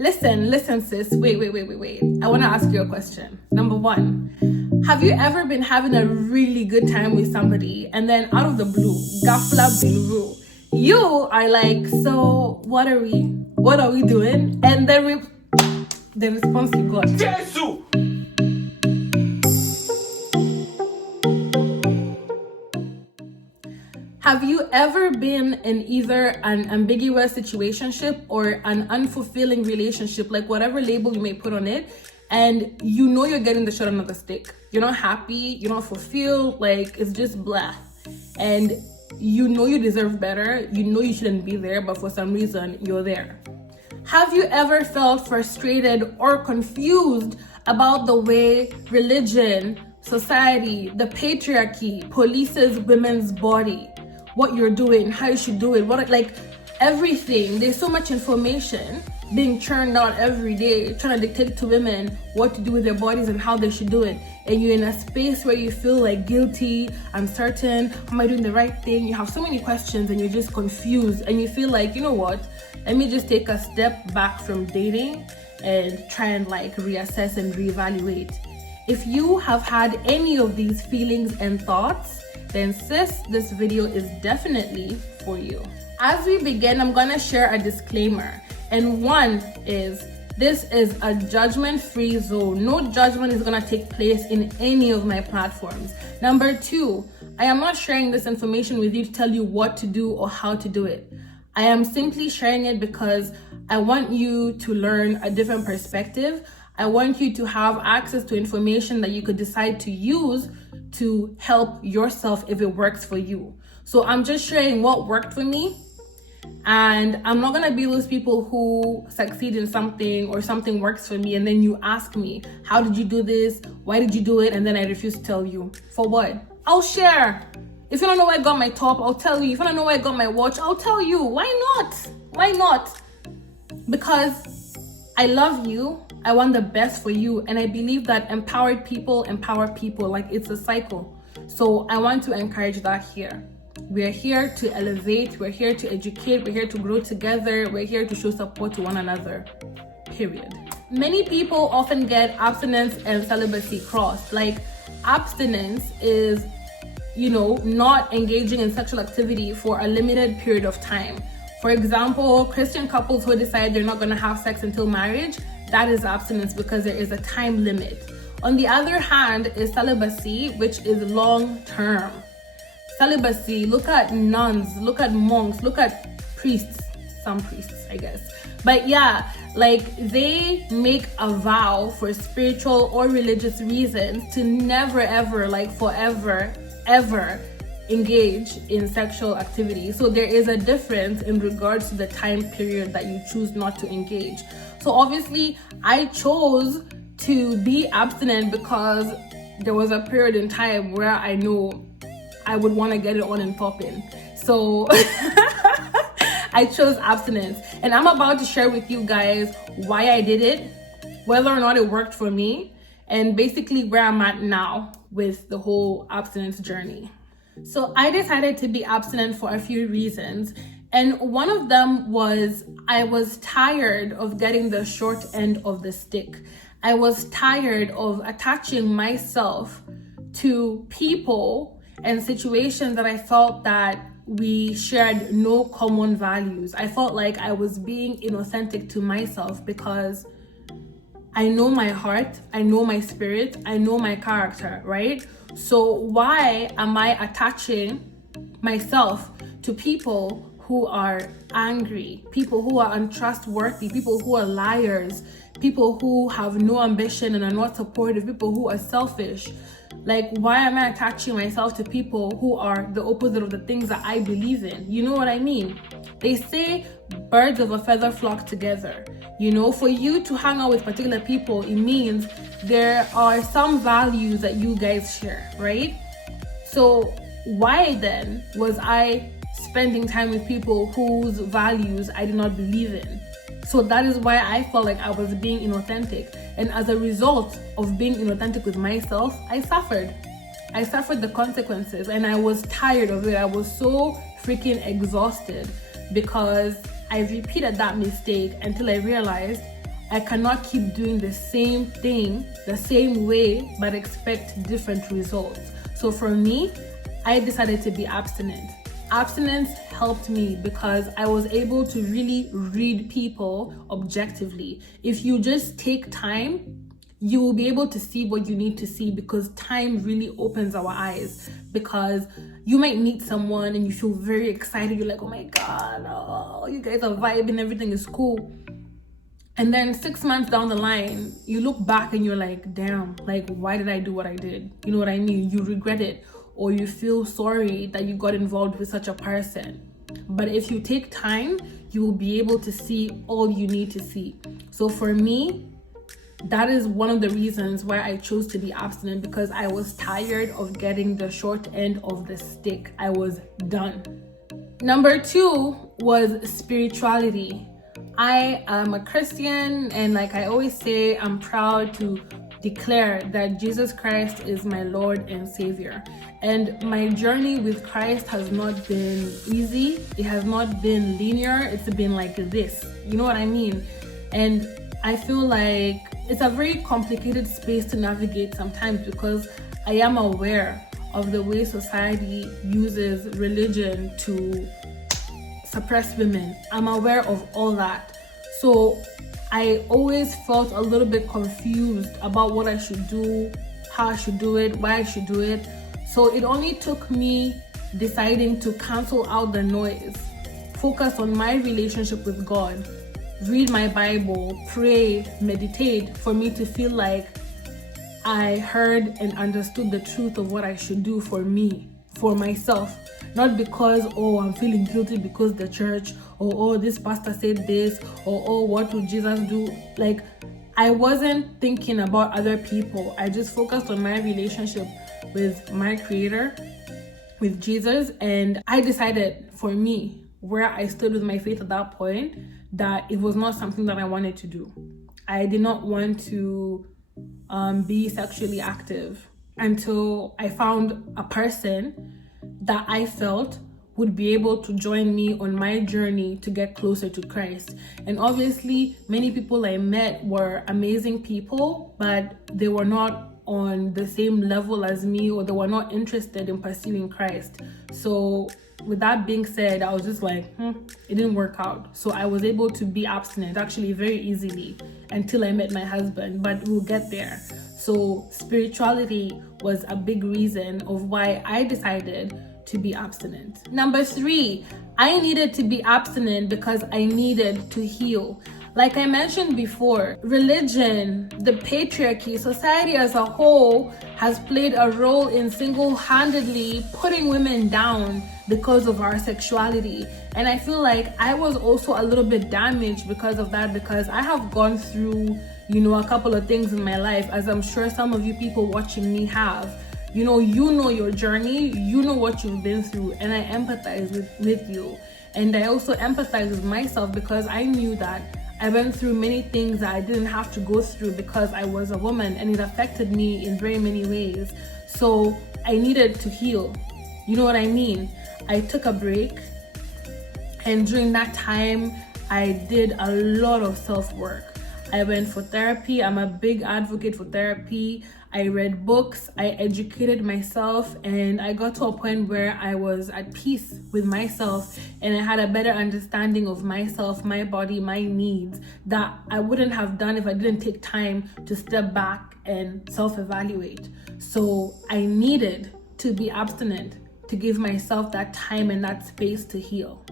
Listen, sis. Wait. I want to ask you a question. Number one, have you ever been having a really good time with somebody and then out of the blue, gafla bilu, you are like, so what are we? What are we doing? And then the response you got. Jesus! Have you ever been in either an ambiguous situationship or an unfulfilling relationship, like whatever label you may put on it, and you know you're getting the short end of the stick? You're not happy, you're not fulfilled, like it's just blah. And you know you deserve better, you know you shouldn't be there, but for some reason you're there. Have you ever felt frustrated or confused about the way religion, society, the patriarchy polices women's body? What you're doing, how you should do it, like everything. There's so much information being churned out every day, trying to dictate to women what to do with their bodies and how they should do it. And you're in a space where you feel like guilty, uncertain, am I doing the right thing? You have so many questions and you're just confused and you feel like, you know what? Let me just take a step back from dating and try and like reassess and reevaluate. If you have had any of these feelings and thoughts, then sis, this video is definitely for you. As we begin, I'm gonna share a disclaimer. And one is, this is a judgment-free zone. No judgment is gonna take place in any of my platforms. Number two, I am not sharing this information with you to tell you what to do or how to do it. I am simply sharing it because I want you to learn a different perspective. I want you to have access to information that you could decide to use to help yourself if it works for you. So I'm just sharing what worked for me, and I'm not gonna be those people who succeed in something or something works for me and then you ask me, how did you do this? Why did you do it? And then I refuse to tell you. For what? I'll share. If you don't know where I got my top, I'll tell you. If you don't know where I got my watch, I'll tell you. Why not? Because I love you. I want the best for you, and I believe that empowered people empower people. Like, it's a cycle. So I want to encourage that here. We're here to elevate, we're here to educate, we're here to grow together, we're here to show support to one another, period. Many people often get abstinence and celibacy crossed. Like, abstinence is, not engaging in sexual activity for a limited period of time. For example, Christian couples who decide they're not going to have sex until marriage, that is abstinence because there is a time limit. On the other hand is celibacy, which is long term. Celibacy, look at nuns, look at monks, look at priests, some priests, I guess. But yeah, like they make a vow for spiritual or religious reasons to never ever, like forever, ever engage in sexual activity. So there is a difference in regards to the time period that you choose not to engage. So obviously I chose to be abstinent because there was a period in time where I know I would want to get it on and popping. So I chose abstinence, and I'm about to share with you guys why I did it, whether or not it worked for me, and basically where I'm at now with the whole abstinence journey. So I decided to be abstinent for a few reasons. And one of them was I was tired of getting the short end of the stick. I was tired of attaching myself to people and situations that I felt that we shared no common values. I felt like I was being inauthentic to myself because I know my heart, I know my spirit, I know my character, right? So why am I attaching myself to people who are angry, people who are untrustworthy, people who are liars, people who have no ambition and are not supportive, people who are selfish? Like, why am I attaching myself to people who are the opposite of the things that I believe in? You know what I mean? They say birds of a feather flock together. For you to hang out with particular people, it means there are some values that you guys share, right? So why then was I spending time with people whose values I did not believe in? So that is why I felt like I was being inauthentic. And as a result of being inauthentic with myself, I suffered. I suffered the consequences, and I was tired of it. I was so freaking exhausted because I repeated that mistake until I realized I cannot keep doing the same thing the same way but expect different results. So for me, I decided to be abstinent. Abstinence helped me because I was able to really read people objectively. If you just take time, you will be able to see what you need to see, because time really opens our eyes. Because you might meet someone and you feel very excited. You're like, oh my God, oh, you guys are vibing, everything is cool. And then 6 months down the line, you look back and you're like, damn, like, why did I do what I did? You know what I mean? You regret it, or you feel sorry that you got involved with such a person. But if you take time, you will be able to see all you need to see. So for me, that is one of the reasons why I chose to be abstinent, because I was tired of getting the short end of the stick. I was done. Number 2 was spirituality. I am a Christian, and like I always say, I'm proud to declare that Jesus Christ is my Lord and Savior. And my journey with Christ has not been easy. It has not been linear. It's been like this. You know what I mean? And I feel like it's a very complicated space to navigate sometimes, because I am aware of the way society uses religion to suppress women. I'm aware of all that. So I always felt a little bit confused about what I should do, how I should do it, why I should do it. So it only took me deciding to cancel out the noise, focus on my relationship with God, read my Bible, pray, meditate, for me to feel like I heard and understood the truth of what I should do for me, for myself. Not because, oh, I'm feeling guilty because the church, or oh, this pastor said this, or oh, what would Jesus do? Like, I wasn't thinking about other people. I just focused on my relationship with my Creator, with Jesus. And I decided for me, where I stood with my faith at that point, that it was not something that I wanted to do. I did not want to be sexually active until I found a person that I felt would be able to join me on my journey to get closer to Christ. And obviously, many people I met were amazing people, but they were not on the same level as me, or they were not interested in pursuing Christ. So with that being said, I was just like, it didn't work out. So I was able to be abstinent actually very easily until I met my husband, but we'll get there. So spirituality was a big reason of why I decided to be abstinent. Number 3, I needed to be abstinent because I needed to heal. Like I mentioned before, religion, the patriarchy, society as a whole has played a role in single-handedly putting women down because of our sexuality. And I feel like I was also a little bit damaged because of that, because I have gone through, a couple of things in my life, as I'm sure some of you people watching me have. You know your journey, you know what you've been through, and I empathize with you. And I also empathize with myself, because I knew that I went through many things that I didn't have to go through because I was a woman, and it affected me in very many ways. So I needed to heal. You know what I mean? I took a break, and during that time, I did a lot of self-work. I went for therapy. I'm a big advocate for therapy. I read books, I educated myself, and I got to a point where I was at peace with myself, and I had a better understanding of myself, my body, my needs, that I wouldn't have done if I didn't take time to step back and self-evaluate. So I needed to be abstinent to give myself that time and that space to heal.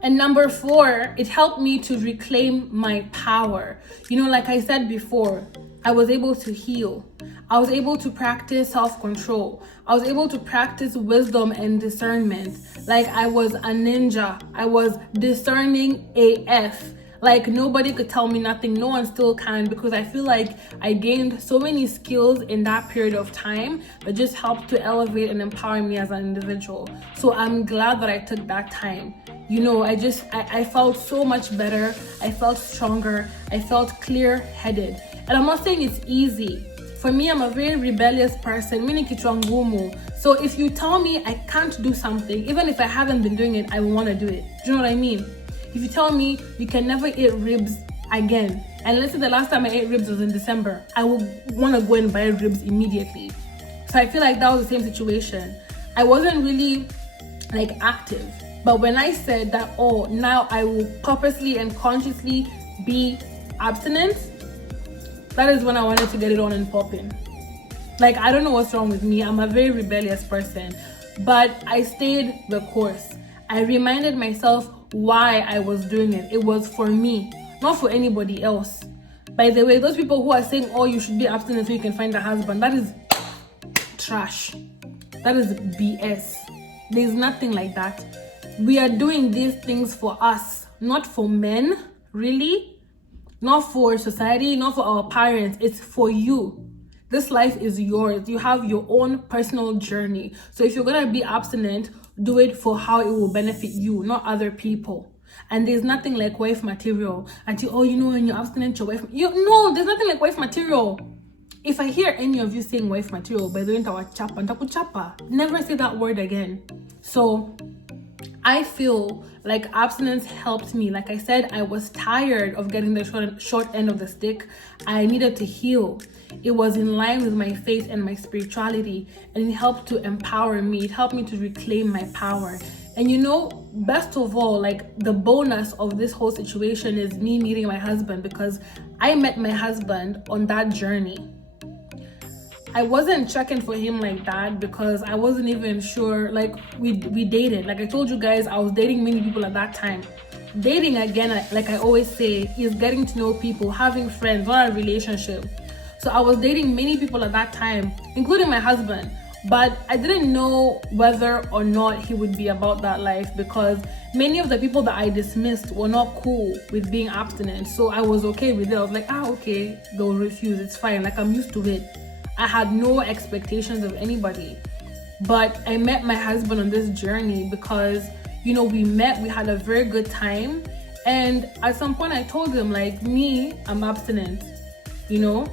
And number 4, it helped me to reclaim my power. Like I said before, I was able to heal. I was able to practice self-control. I was able to practice wisdom and discernment. Like I was a ninja. I was discerning AF. Like nobody could tell me nothing. No one still can, because I feel like I gained so many skills in that period of time that just helped to elevate and empower me as an individual. So I'm glad that I took that time. I felt so much better. I felt stronger. I felt clear-headed. And I'm not saying it's easy. For me, I'm a very rebellious person. So if you tell me I can't do something, even if I haven't been doing it, I will want to do it. Do you know what I mean? If you tell me you can never eat ribs again, And let's say the last time I ate ribs was in December, I would want to go and buy ribs immediately. So I feel like that was the same situation. I wasn't really like active, but when I said that, oh, now I will purposely and consciously be abstinent, that is when I wanted to get it on and popping. Like, I don't know what's wrong with me. I'm a very rebellious person, but I stayed the course. I reminded myself why I was doing it. It was for me, not for anybody else. By the way, those people who are saying, oh, you should be abstinent so you can find a husband, that is trash. That is BS. There's nothing like that. We are doing these things for us, not for men, really. Not for society, not for our parents. It's for you. This life is yours. You have your own personal journey. So if you're gonna be abstinent, do it for how it will benefit you, not other people. And there's nothing like wife material. Until, oh, you know, when you're abstinent, your wife. No, there's nothing like wife material. If I hear any of you saying wife material, by the way, never say that word again. So I feel like abstinence helped me. Like I said, I was tired of getting the short end of the stick. I needed to heal. It was in line with my faith and my spirituality, and it helped to empower me. It helped me to reclaim my power. And you know, best of all, like the bonus of this whole situation is me meeting my husband, because I met my husband on that journey. I wasn't checking for him like that because I wasn't even sure. Like we dated. Like I told you guys, I was dating many people at that time. Dating, again, like I always say, is getting to know people, having friends, not a relationship. So I was dating many people at that time, including my husband. But I didn't know whether or not he would be about that life, because many of the people that I dismissed were not cool with being abstinent. So I was okay with it. I was like, okay, they'll refuse. It's fine. Like, I'm used to it. I had no expectations of anybody. But I met my husband on this journey because, you know, we met, we had a very good time. And at some point I told him, like, I'm abstinent, you know,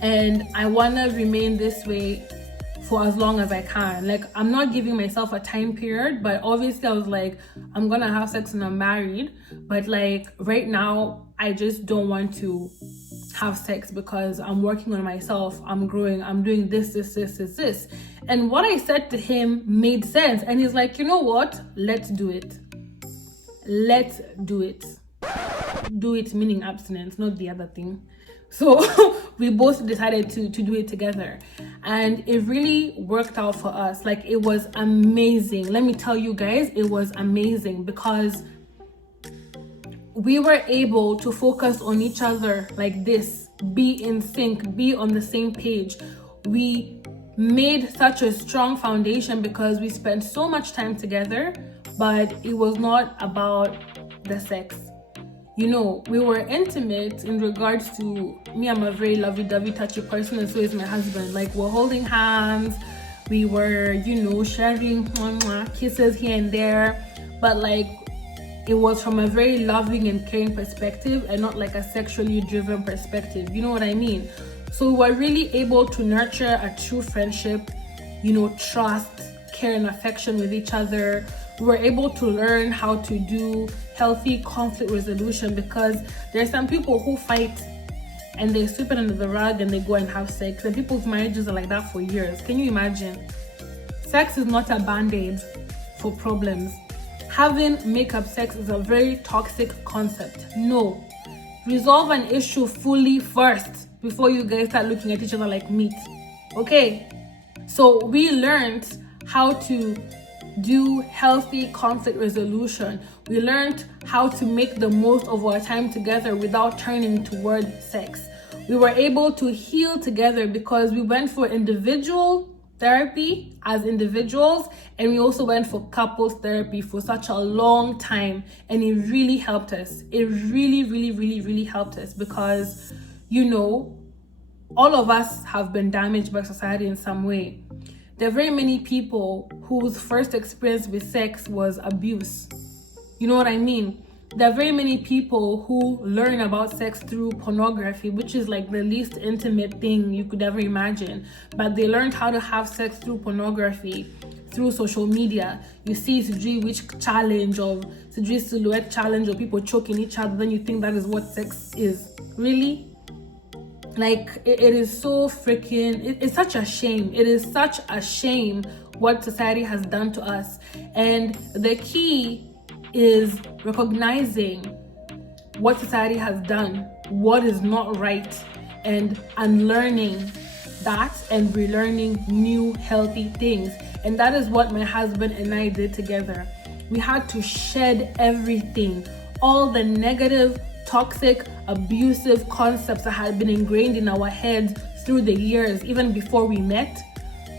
and I want to remain this way for as long as I can. Like, I'm not giving myself a time period, but obviously I was like, I'm going to have sex when I'm married. But like right now, I just don't want to have sex because I'm working on myself, I'm growing, I'm doing this. And what I said to him made sense. And he's like, you know what? Let's do it. Let's do it. Do it meaning abstinence, not the other thing. So we both decided to do it together. And it really worked out for us. Like, it was amazing. Let me tell you guys, it was amazing because we were able to focus on each other like this, be in sync, be on the same page. We made such a strong foundation because we spent so much time together, but it was not about the sex. You know, we were intimate in regards to me. I'm a very lovey-dovey, touchy person, and so is my husband. Like, we're holding hands, we were, you know, sharing kisses here and there, but like, it was from a very loving and caring perspective and not like a sexually driven perspective. You know what I mean? So we were really able to nurture a true friendship, you know, trust, care, and affection with each other. We were able to learn how to do healthy conflict resolution, because there are some people who fight and they sweep it under the rug and they go and have sex, and people's marriages are like that for years. Can you imagine? Sex is not a band-aid for problems. Having makeup sex is a very toxic concept. No. Resolve an issue fully first before you guys start looking at each other like meat. Okay? So we learned how to do healthy conflict resolution. We learned how to make the most of our time together without turning toward sex. We were able to heal together because we went for individual therapy as individuals, and we also went for couples therapy for such a long time, and it really helped us. It really helped us because, you know, all of us have been damaged by society in some way. There are very many people whose first experience with sex was abuse. You know what I mean? There are very many people who learn about sex through pornography, which is like the least intimate thing you could ever imagine. But they learned how to have sex through pornography, through social media. You see sijui which challenge or sijui silhouette challenge or people choking each other, then you think that is what sex is. Really? Like, it is so freaking, it's such a shame. It is such a shame what society has done to us. And the key is recognizing what society has done, what is not right, and unlearning that and relearning new healthy things. And that is what my husband and I did together. We had to shed everything, all the negative, toxic, abusive concepts that had been ingrained in our heads through the years, even before we met.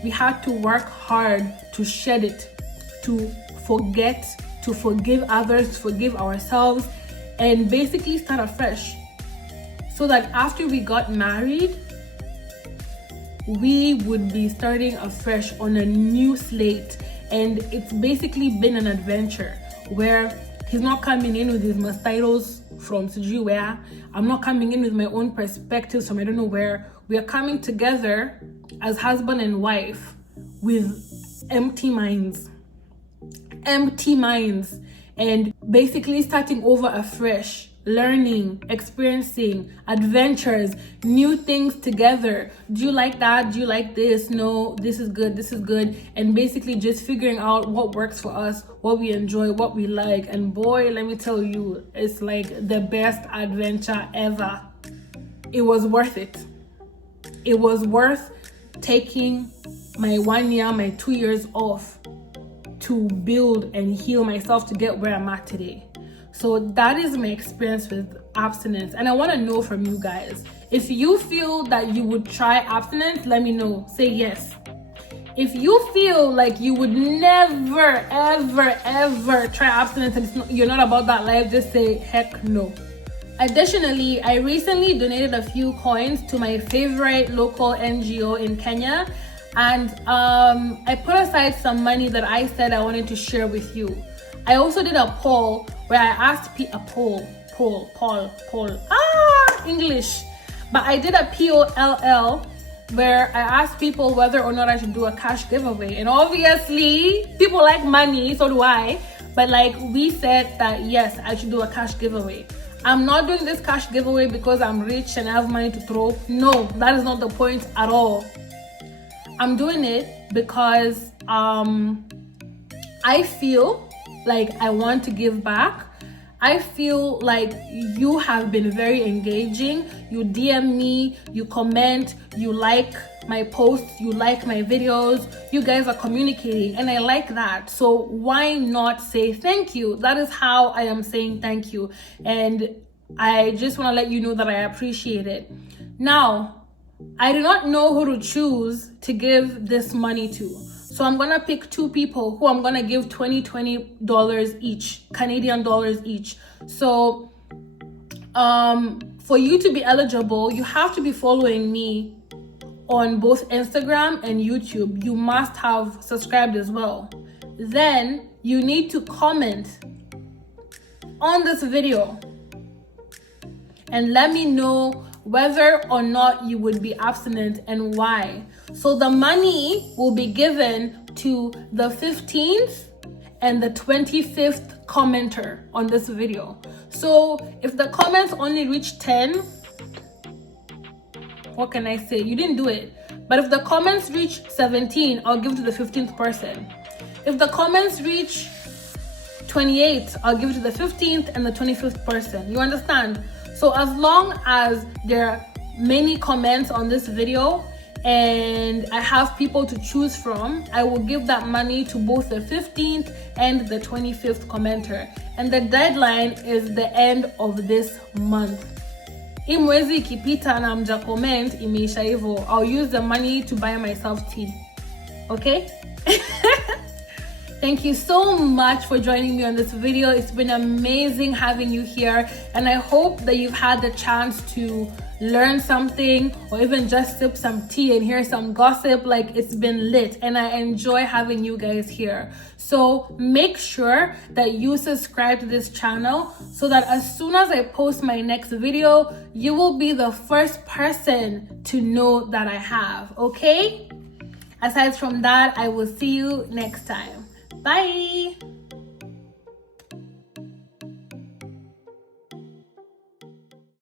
We had to work hard to shed it, to forget, to forgive others, to forgive ourselves, and basically start afresh. So that after we got married, we would be starting afresh on a new slate. And it's basically been an adventure where he's not coming in with his mosquitoes from sijui where. I'm not coming in with my own perspectives from I don't know where. We are coming together as husband and wife with empty minds, and basically starting over afresh, learning, experiencing, adventures, new things together. Do you like that? Do you like this? No, this is good. And basically just figuring out what works for us, what we enjoy, what we like. And boy, let me tell you, it's like the best adventure ever. It was worth it. It was worth taking my 1 year, my 2 years off to build and heal myself to get where I'm at today. So that is my experience with abstinence. And I want to know from you guys, if you feel that you would try abstinence, let me know. Say yes. If you feel like you would never, ever try abstinence and you're not about that life, just say heck no. Additionally, I recently donated a few coins to my favorite local NGO in Kenya. And I put aside some money that I said I wanted to share with you. I also did a poll where I asked English. But I did a POLL where I asked people whether or not I should do a cash giveaway. And obviously, people like money, so do I. But like, we said that yes, I should do a cash giveaway. I'm not doing this cash giveaway because I'm rich and I have money to throw. No, that is not the point at all. I'm doing it because I feel like I want to give back. I feel like you have been very engaging. You DM me, you comment, you like my posts, you like my videos. You guys are communicating and I like that. So why not say thank you? That is how I am saying thank you. And I just want to let you know that I appreciate it. Now, I do not know who to choose to give this money to. So I'm gonna pick two people who I'm gonna give $20 each, Canadian dollars each. So for you to be eligible, you have to be following me on both Instagram and YouTube. You must have subscribed as well. Then you need to comment on this video and let me know whether or not you would be abstinent and why. So the money will be given to the 15th and the 25th commenter on this video. So if the comments only reach 10, what can I say? You didn't do it. But if the comments reach 17, I'll give to the 15th person. If the comments reach 28, I'll give it to the 15th and the 25th person. You understand? So as long as there are many comments on this video and I have people to choose from, I will give that money to both the 15th and the 25th commenter. And the deadline is the end of this month. Imwezi ikipita na mja comment imeisha hivyo, I'll use the money to buy myself tea. Okay? Thank you so much for joining me on this video. It's been amazing having you here, and I hope that you've had the chance to learn something or even just sip some tea and hear some gossip. Like, it's been lit and I enjoy having you guys here. So make sure that you subscribe to this channel so that as soon as I post my next video, you will be the first person to know that I have, okay? Aside from that, I will see you next time. Bye.